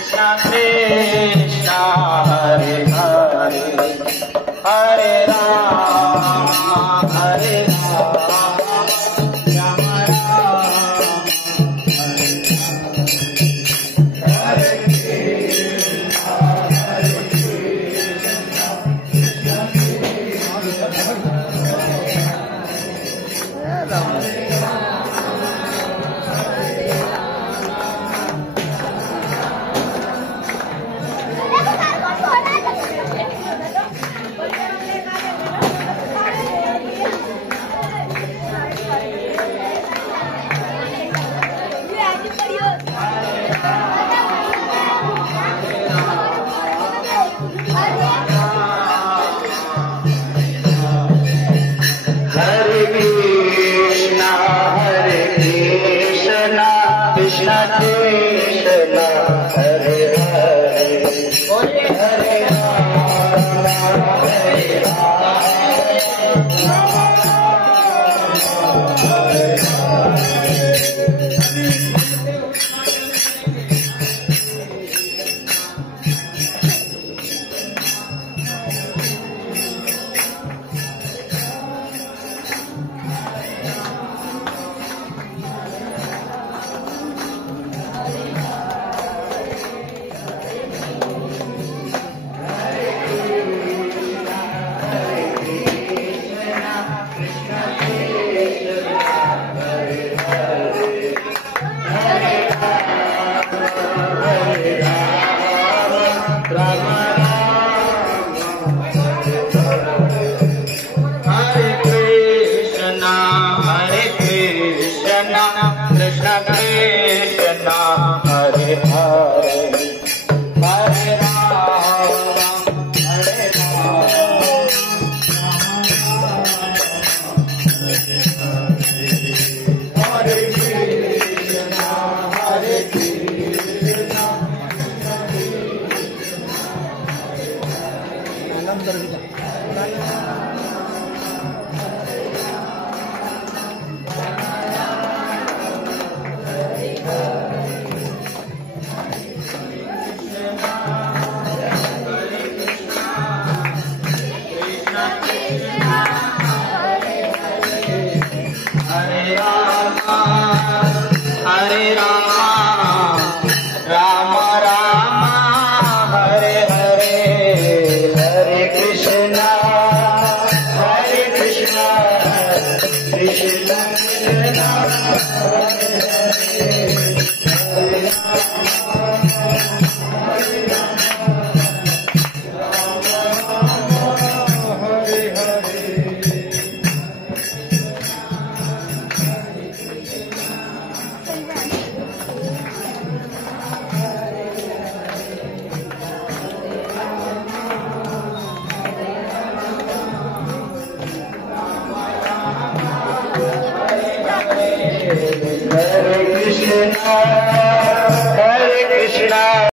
Krishna Krishna Hare Hare Hare Rama Hare Rama Rama Rama Hare Krishna Hare Krishna Krishna Krishna Hare Hare Hare Rama Hare Rama Hare Krishna Krishna Hare Hare Hare Rama Hare Rama Hare Krishna Hare Krishna Hare Rama, Rama Rama, Hare Hare, Hare Krishna, Krishna Krishna, Hare Krishna, Hare Krishna.